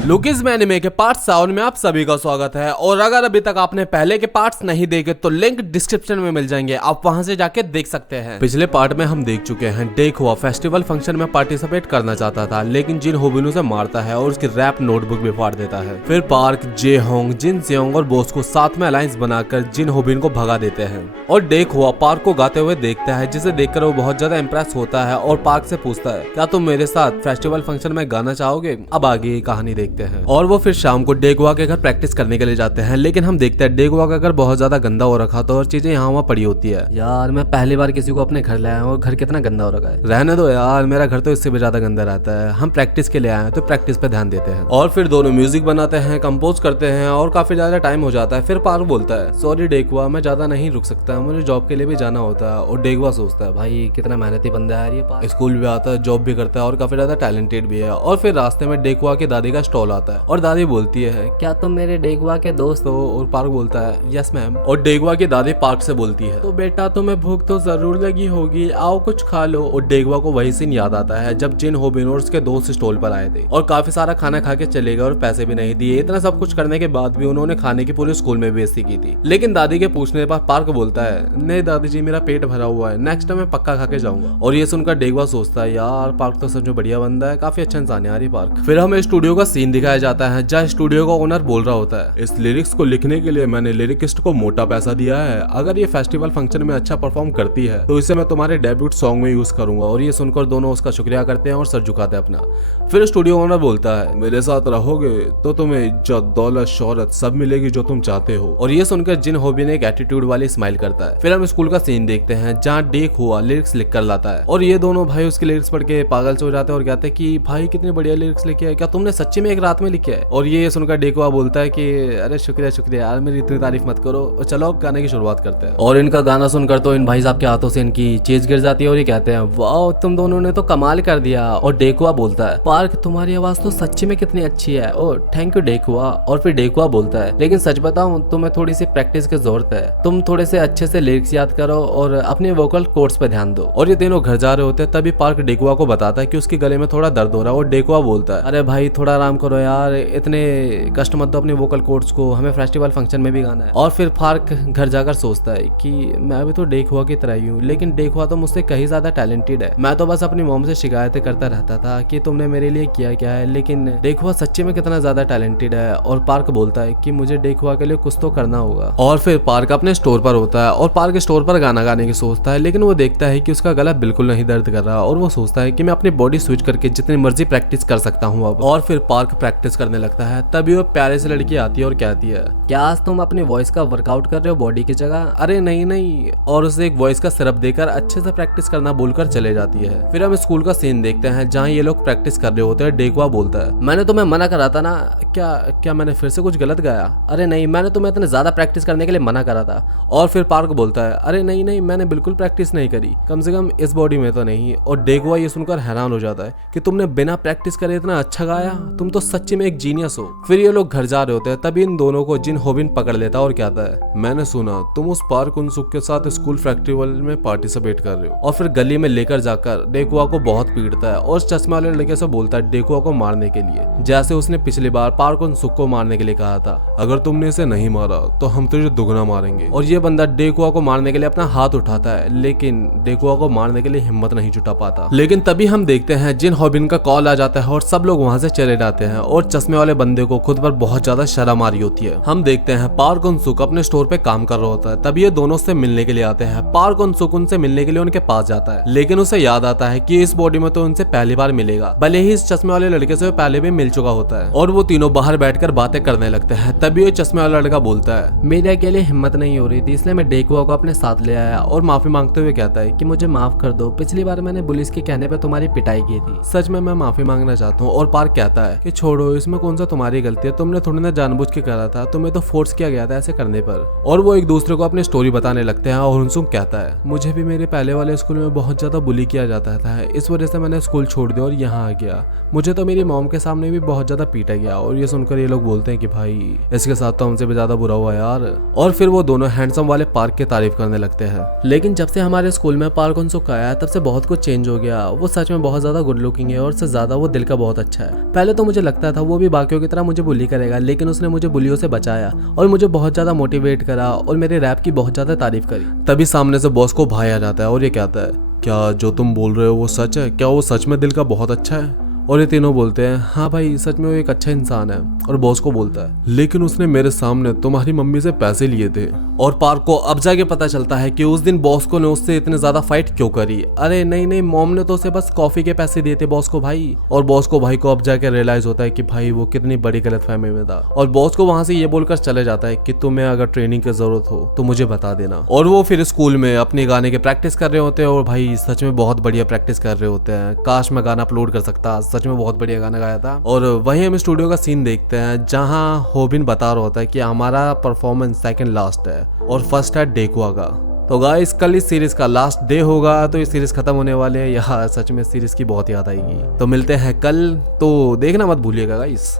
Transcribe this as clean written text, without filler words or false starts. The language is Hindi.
लुकीज में एनिमे के पार्ट 7 में आप सभी का स्वागत है। और अगर अभी तक आपने पहले के पार्ट्स नहीं देखे तो लिंक डिस्क्रिप्शन में मिल जाएंगे, आप वहां से जाके देख सकते हैं। पिछले पार्ट में हम देख चुके हैं डेक हुआ फेस्टिवल फंक्शन में पार्टिसिपेट करना चाहता था, लेकिन जिन होबिन उसे मारता है और उसकी रैप नोटबुक भी फाड़ देता है। फिर पार्क, जे होंग, जिन सेयोंग और बोस को साथ में अलायंस बनाकर जिन होबिन को भगा देते हैं। और डेक हुआ पार्क को गाते हुए देखता है, जिसे देखकर वो बहुत ज्यादा इंप्रेस होता है और पार्क से पूछता है, क्या तुम मेरे साथ फेस्टिवल फंक्शन में गाना चाहोगे? अब आगे की कहानी देखते हैं। और वो फिर शाम को डेगवा के घर प्रैक्टिस करने के लिए जाते हैं, लेकिन हम देखते हैं डेगवा का घर बहुत ज्यादा गंदा हो रखा था और चीजें यहाँ वहाँ पड़ी होती है। यार मैं पहली बार किसी को अपने घर लाया हूँ और घर कितना गंदा हो रखा है। रहने दो यार, मेरा घर तो इससे भी ज्यादा गंदा रहता है। हम प्रैक्टिस के लिए आए हैं तो प्रैक्टिस पे ध्यान देते हैं। और फिर दोनों म्यूजिक बनाते हैं, कंपोज करते हैं और काफी ज्यादा टाइम हो जाता है। फिर पार्क बोलता है, सॉरी डेगवा, मैं ज्यादा नहीं रुक सकता, मुझे जॉब के लिए भी जाना होता है। और डेगवा सोचता है, भाई कितना मेहनती बंदा है ये पार्क, स्कूल भी आता है, जॉब भी करता है और काफी ज्यादा टैलेंटेड भी है। और फिर रास्ते में डेगवा की दादी का स्टॉल आता है और दादी बोलती है, क्या तुम मेरे डेगवा के दोस्त हो? और पार्क बोलता है, यस मैम। और डेगवा की दादी पार्क से बोलती है, तो बेटा तुम्हें भूख तो जरूर लगी होगी, आओ कुछ खा लो। और डेगवा को वही सीन याद आता है जब जिन होबिन और उसके दोस्त स्टॉल पर आए थे और काफी सारा खाना खा के चले गए और पैसे भी नहीं दिए। इतना सब कुछ करने के बाद भी उन्होंने खाने की पूरे स्कूल में बेइज्जती की थी। लेकिन दादी के पूछने पर पार्क बोलता है, नहीं दादी जी, मेरा पेट भरा हुआ है, नेक्स्ट टाइम मैं पक्का खा के जाऊंगा। और ये सुनकर डेगवा सोचता है, यार पार्क तो सच में बढ़िया बंदा है, काफी अच्छा इंसान है यार ये पार्क। फिर हमें स्टूडियो का सीन दिखाया जाता है जहाँ स्टूडियो का ओनर बोल रहा होता है, इस लिरिक्स को लिखने के लिए मैंने लिरिकिस्ट को मोटा पैसा दिया है, अगर ये फेस्टिवल फंक्शन में अच्छा परफॉर्म करती है तो इसे मैं तुम्हारे डेब्यूट सॉन्ग में यूज करूंगा। और ये सुनकर दोनों उसका शुक्रिया करते हैं और सर झुकाते हैं अपना। फिर स्टूडियो ओनर बोलता है, मेरे साथ रहोगे तो तुम्हें इज्जत, दौलत, शोहरत सब मिलेगी जो तुम चाहते हो। और ये सुनकर जिन होबी ने एक एटीट्यूड वाली स्माइल करता है। फिर हम स्कूल का सीन देखते हैं जहाँ डेक हुआ लिरिक्स लिख कर लाता है और ये दोनों भाई उसके लिरिक्स पढ़ के पागल से हो जाते हैं और कहते हैं कि भाई कितने बढ़िया लिरिक्स लिखे है, क्या तुमने सच्ची में एक रात में लिखे है? और ये सुनकर डेक हुआ बोलता है कि अरे शुक्रिया शुक्रिया यार, मेरी इतनी तारीफ मत करो, और चलो गाने की शुरुआत करते हैं। और इनका गाना सुनकर तो इन भाई साहब के हाथों से इनकी चीज गिर जाती है और ये कहते हैं, वाह तुम दोनों ने तो कमाल कर दिया। और डेकुआ बोलता है, पार्क तुम्हारी आवाज तो सच्ची में कितनी अच्छी है। ओ थैंक यू डेकुआ। और फिर डेकुआ बोलता है, लेकिन सच बताऊं तुम्हें थोड़ी सी प्रैक्टिस की जरूरत है, तुम थोड़े से अच्छे से लिरिक्स याद करो और अपने वोकल कोर्स पे ध्यान दो। और ये तीनों घर जा रहे होते हैं, तभी पार्क डेकुआ को बताता है कि उसके गले में थोड़ा दर्द हो रहा है। और डेकुआ बोलता है, अरे भाई थोड़ा आराम करो यार, इतने कष्ट मत दो अपने वोकल कोर्स को, हमें फेस्टिवल फंक्शन में भी गाना है। और फिर पार्क घर जाकर सोचता है कि मैं भी तो डेक हुआ की तरह ही हूँ, लेकिन डेक हुआ तो मुझसे कहीं ज्यादा टैलेंटेड है। मैं तो बस अपनी मॉम से शिकायतें करता रहता था कि तुमने मेरे लिए किया क्या है, लेकिन डेक हुआ सच्ची में कितना ज्यादा टैलेंटेड है। और पार्क बोलता है कि मुझे डेक हुआ के लिए कुछ तो करना होगा। और फिर पार्क अपने स्टोर पर होता है और पार्क स्टोर पर गाना गाने की सोचता है, लेकिन वो देखता है कि उसका गला बिल्कुल नहीं दर्द कर रहा और वो सोचता है कि मैं अपनी बॉडी स्विच करके जितनी मर्जी प्रैक्टिस कर सकता हूँ अब। और फिर पार्क प्रैक्टिस करने लगता है, तभी वो प्यारे से लड़की आती है और कहती है, क्या आज तुम अपनी वॉइस का वर्कआउट कर रहे हो बॉडी की जगह? अरे नहीं नहीं। और उसे एक वॉइस का सिरप देकर अच्छे से प्रैक्टिस करना बोलकर चले जाती है। फिर हम स्कूल का सीन देखते हैं जहाँ ये लोग प्रैक्टिस कर रहे होते हैं। डेकुआ बोलता है, मैंने तुम्हें मना करा था ना, क्या मैंने फिर से कुछ गलत गाया? अरे नहीं, मैंने तुम्हें इतने ज्यादा प्रैक्टिस करने के लिए मना करा था। और फिर पार्क बोलता है, अरे नहीं नहीं, मैंने बिल्कुल प्रैक्टिस नहीं करी, कम से कम इस बॉडी में तो नहीं। और डेकुआ ये सुनकर हैरान हो जाता है कि तुमने बिना प्रैक्टिस करे इतना अच्छा गाया, तुम तो सच्ची में एक जीनियस हो। फिर ये लोग घर जा रहे होते हैं, तभी इन दोनों को जिन होबिन पकड़ लेता है और कहता है, मैंने सुना तुम उस पार्क उनसुक के साथ स्कूल फेस्टिवल में पार्टिसिपेट कर रहे हो। और फिर गली में लेकर जाकर डेकुआ को बहुत पीटता है और चश्मा वाले लड़के से बोलता है डेकुआ को मारने के लिए, जैसे उसने पिछली बार पार्क उनसुक को मारने के लिए कहा था, अगर तुमने इसे नहीं मारा तो हम तुझे दुगना मारेंगे। और ये बंदा डेकुआ को मारने के लिए अपना हाथ उठाता है, लेकिन डेकुआ को मारने के लिए हिम्मत नहीं जुटा पाता। लेकिन तभी हम देखते हैं जिन होबिन का कॉल आ जाता है और सब लोग वहां से चले जाते हैं और चश्मे वाले बंदे को खुद पर बहुत ज्यादा शर्म आ रही होती है। हम देखते हैं पार्क उनसुक अपने स्टोर पे काम कर रहा होता है, तभी ये दोनों से मिलने के लिए आते हैं। पार्क उनसुक उनसे मिलने के लिए उनके पास जाता है, लेकिन उसे याद आता है कि इस बॉडी में तो उनसे पहली बार मिलेगा, भले ही इस चश्मे वाले लड़के से पहले भी मिल चुका होता है। और वो तीनों बाहर बैठकर बातें करने लगते हैं, तभी वो चश्मे वाला लड़का बोलता है, मेरे अकेले हिम्मत नहीं हो रही थी, इसलिए मैं डेकुआ को अपने साथ ले आया। और माफी मांगते हुए कहता है कि मुझे माफ कर दो, पिछली बार मैंने पुलिस के कहने पर तुम्हारी पिटाई की थी, सच में मैं माफी मांगना चाहता हूँ। और पार्क कहता है कि छोड़ो, इसमें कौन सा तुम्हारी गलती है, तुमने थोड़ी ना जानबूझ के करा था, तुम्हें तो फोर्स किया गया था ऐसे करने पर। और वो एक दूसरे को अपनी स्टोरी बताने लगते हैं और उनसुक कहता है, मुझे भी मेरे पहले वाले स्कूल में बहुत ज्यादा बुली किया जाता था, इस वजह से मैंने स्कूल छोड़ दिया और यहाँ आ गया। मुझे तो मेरी मॉम के सामने भी बहुत ज्यादा पीटा गया और ये सुनकर ये लोग बोलते हैं कि भाई इसके साथ तो हमसे भी ज्यादा बुरा हुआ यार। और फिर वो दोनों हैंडसम वाले पार्क की तारीफ करने लगते हैं। लेकिन जब से हमारे स्कूल में पार्क उनसुक आया तब से बहुत कुछ चेंज हो गया। वो सच में बहुत ज्यादा गुड लुकिंग है और उससे ज्यादा वो दिल का बहुत अच्छा है। पहले तो मुझे लगता था वो भी बाकियों की तरह मुझे बुली करेगा, लेकिन उसने मुझे बुलियों से बचाया और मुझे बहुत ज्यादा मोटिवेट करा और मेरे रैप की बहुत ज्यादा तारीफ करी। तभी सामने से बॉस को भाई आ जाता है और ये कहता है, क्या जो तुम बोल रहे हो वो सच है? क्या वो सच में दिल का बहुत अच्छा है? और ये तीनों बोलते हैं, हाँ भाई सच में वो एक अच्छा इंसान है। और बॉस को बोलता है, लेकिन उसने मेरे सामने तुम्हारी मम्मी से पैसे लिए थे। और पार्क को अब जाके पता चलता है कि उस दिन बॉस को ने उससे इतने ज्यादा फाइट क्यों करी। अरे नहीं, मॉम ने तो उसे बस कॉफी के पैसे दिए थे बॉस को भाई। और बॉस को भाई को अब जाके रियलाइज होता है कि भाई वो कितनी बड़ी गलतफहमी में था। और बॉस को वहां से ये बोलकर चले जाता है कि तुम्हें अगर ट्रेनिंग की जरूरत हो तो मुझे बता देना। और वो फिर स्कूल में अपने गाने के प्रैक्टिस कर रहे होते हैं और भाई सच में बहुत बढ़िया प्रैक्टिस कर रहे होते हैं। काश मैं गाना अपलोड कर सकता, सच में बहुत बढ़िया गाना गाया था। और वहीं हम स्टूडियो का सीन देखते हैं जहां होबिन बता रहा होता है कि हमारा परफॉर्मेंस सेकंड लास्ट है और फर्स्ट है डेकुआ का। तो गाइस कल इस सीरीज का लास्ट डे होगा, तो इस सीरीज खत्म होने वाले हैं। यार सच में सीरीज की बहुत याद आएगी। तो मिलते हैं कल, तो देखना मत भूलिएगा गाइस।